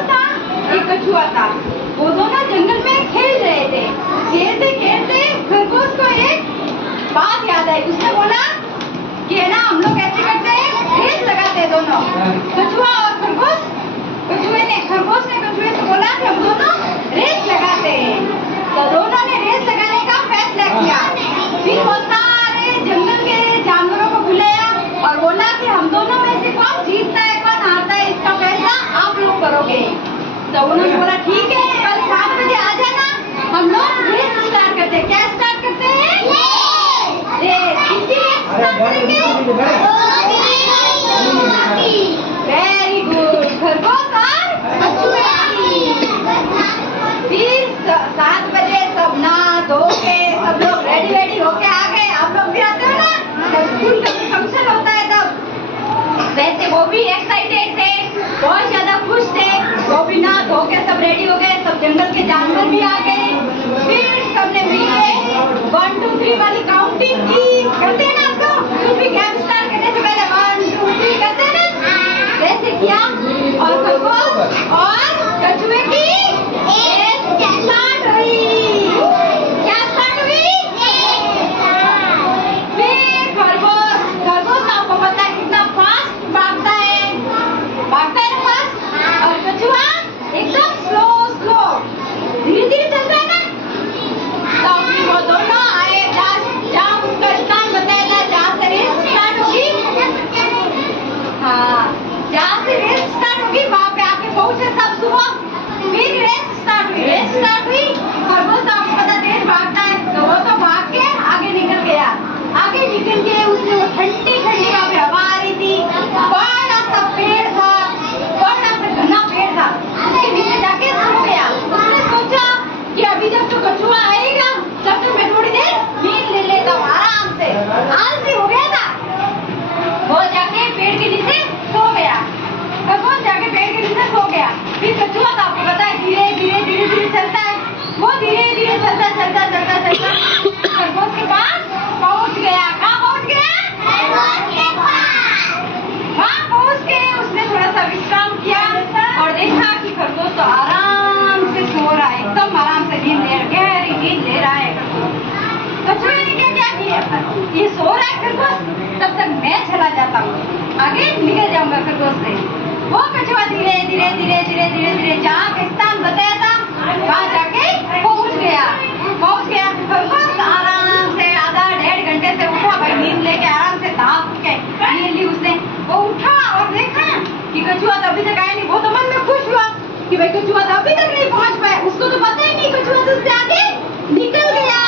खरगोश था, एक कछुआ था। वो दोनों जंगल में खेल रहे थे। खेलते खेलते खरगोश को एक बात याद आई। उसने बोला कि है ना, हम लोग ऐसे करते हैं, रेस लगाते हैं दोनों, कछुआ और खरगोश। खरगोश ने कछुए से बोला कि हम दोनों रेस लगाते हैं। तो दोनों ने रेस लगाने का फैसला किया। फिर वो सारे जंगल के जानवरों को बुलाया और बोला कि हम दोनों में से कौन जीतता है कौन हारता है, इसका फैसला आप लोग करोगे। तो उन्होंने बोला ठीक है, कल 7 बजे आ जाना, हम लोग रेस स्टार्ट करते हैं। क्या स्टार्ट करते हैं? रेस। किसकी रेस स्टार्ट करेंगे? वेरी गुड, खरगोश और कछुए की। फिर 7 बजे सब नहा धो के सब लोग रेडी होके आ गए। आप लोग भी आते हो ना, जब स्कूल का फंक्शन होता है तब। वैसे वो भी एक्साइटेड थे, बहुत ज्यादा खुश थे। वो भी नहा धो के सब रेडी हो गए। सब जंगल के जानवर भी आ गए। फिर सबने मिलके 1 2 3 वाली काउंटिंग की। करते हैं ना आप लोग, कुछ भी गेम स्टार्ट करने से पहले 1 2 3 करते हैं ना, वैसे किया। और खरगोश और कछुए की स्टार्ट हुई। क्या स्टार्ट हुई? फिर खरगोश आपको पता है कितना फास्ट भागता है ना फास्ट, और कछुआ एकदम स्लो धीरे चलता है ना। तो फिर वो दोनों आए जहाँ उसका स्थान बताया था, जहाँ से रेस स्टार्ट होगी। हाँ, जहाँ से रेस स्टार्ट होगी वहाँ पे आके पहुँचे सब सुबह। फिर रेस स्टार्ट हुई। खरगोश तो आपको पता तेज भागता है, तो वो तो भाग के आगे निकल गया। आगे निकल के उसने वो ठंडी वहाँ पे हवा आ रही थी। बड़ा सा पेड़ था, बड़ा सा घना पेड़ था, उसके नीचे जाके सो गया। उसने सोचा कि अभी जब तो कछुआ आएगा तब तक मैं थोड़ी देर नींद ले लेता हूँ आराम से। आलसी हो गया था, वो जाके पेड़ के नीचे सो गया। खरगोश जाके पेड़ के नीचे सो गया। फिर कछुआ तो आपको पता है धीरे चलता है। वो धीरे चलता खरगोश के पास पहुंच गया। कहाँ पहुंच गया? खरगोश के पास। वहाँ पहुंच के उसने थोड़ा सा विश्राम किया और देखा कि खरगोश तो आराम से सो रहा है, एकदम आराम से गहरी नींद ले रहा है खरगोश। कछुए ने क्या किया? ये सो रहा है खरगोश, तब तक मैं चला जाता हूँ, आगे निकल जाऊंगा खरगोश से। वो कछुआ धीरे जहाँ का स्थान बताया था वहाँ जाके पहुँच गया। खरगोश आराम से आधा 1.5 घंटे से उठा भाई, नींद लेके आराम से दांत के नींद ली उसने। वो उठा और देखा कि कछुआ तो अभी तक आया नहीं। वो तो मन में खुश हुआ कि भाई कछुआ तो अभी तक नहीं पहुँच पाया। उसको तो पता ही नहीं कछुआ तो उससे आगे निकल गया।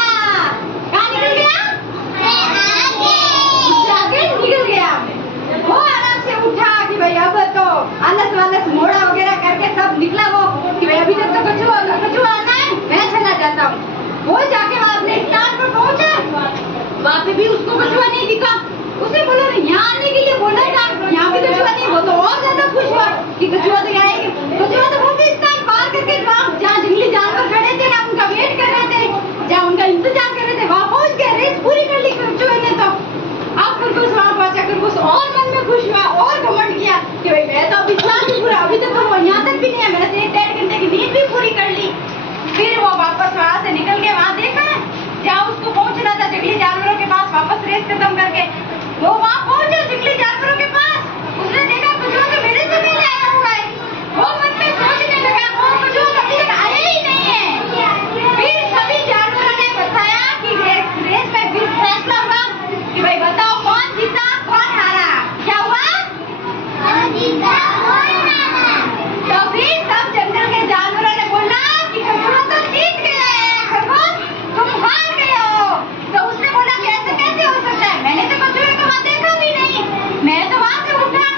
कहाँ निकल गया? उससे आगे निकल गया। वो आराम से उठा कि भाई अब तो आलस मोड़ा वगैरह करके सब निकला वो कि भाई अभी तक तो कछुआ आना है, मैं चला जाता हूँ। वो जाके वहाँ अपने स्थान पर पहुंचा, वहाँ पे भी उसको कछुआ नहीं दिखा। उसे बोला यहाँ आने के लिए बोला था, यहाँ पे कछुआ नहीं। वो तो और ज्यादा खुश हुआ कि कछुआ तो यहाँ आएंगे। कछुआ तो वो भी स्थान पार करके जहाँ जंगली जानवर खड़े थे ना, उनका वेट कर रहे थे, जहाँ उनका इंतजार कर रहे थे, वहाँ पहुंच गए। रेस पूरी कर ली कछुए ने। तो आप खरगोश वहाँ पहुंचा, खरगोश और मन में खुश हुआ और घमंड किया कि भाई मैं तो अभी पूरा अभी तक तो यहाँ तक भी नहीं है, मैंने 1.5 घंटे की नींद भी पूरी कर ली। फिर वो वापस वहाँ से निकल के वहाँ देखा जहाँ उसको पहुँचना था, जंगली जानवरों के पास, वापस रेस खत्म करके वो वहाँ पहुँचा जंगली जानवरों के पास। उसने देखा कछुआ तो मेरे से पहले आया हुआ है। वो मन में सोचने लगा वो कछुआ अभी तक आया ही नहीं है। फिर सभी जानवरों ने बताया कि रेस में फिर फैसला हुआ कि भाई बताओ कौन जीता कौन हारा। क्या हुआ? कौन जीता कौन हारा। तो फिर सब जंगल के जानवरों ने बोला कि कछुआ तो जीत गया है, खरगोश तुम हार गए हो। तो उसने बोला कि ऐसे कैसे हो सकता है, मैंने तो कछुए को वहाँ देखा भी नहीं, मैं तो वहाँ से उठा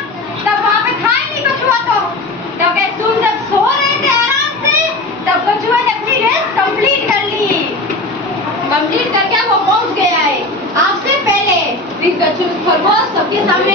तब वहाँ पे था ही नहीं कछुआ। तो क्या तुम जब सो रहे थे आराम से तब कछुआ ने अपनी रेस कंप्लीट कर ली। कंप्लीट करके वो पहुँच गया है आपसे पहले। फिर खरगोश सबके सामने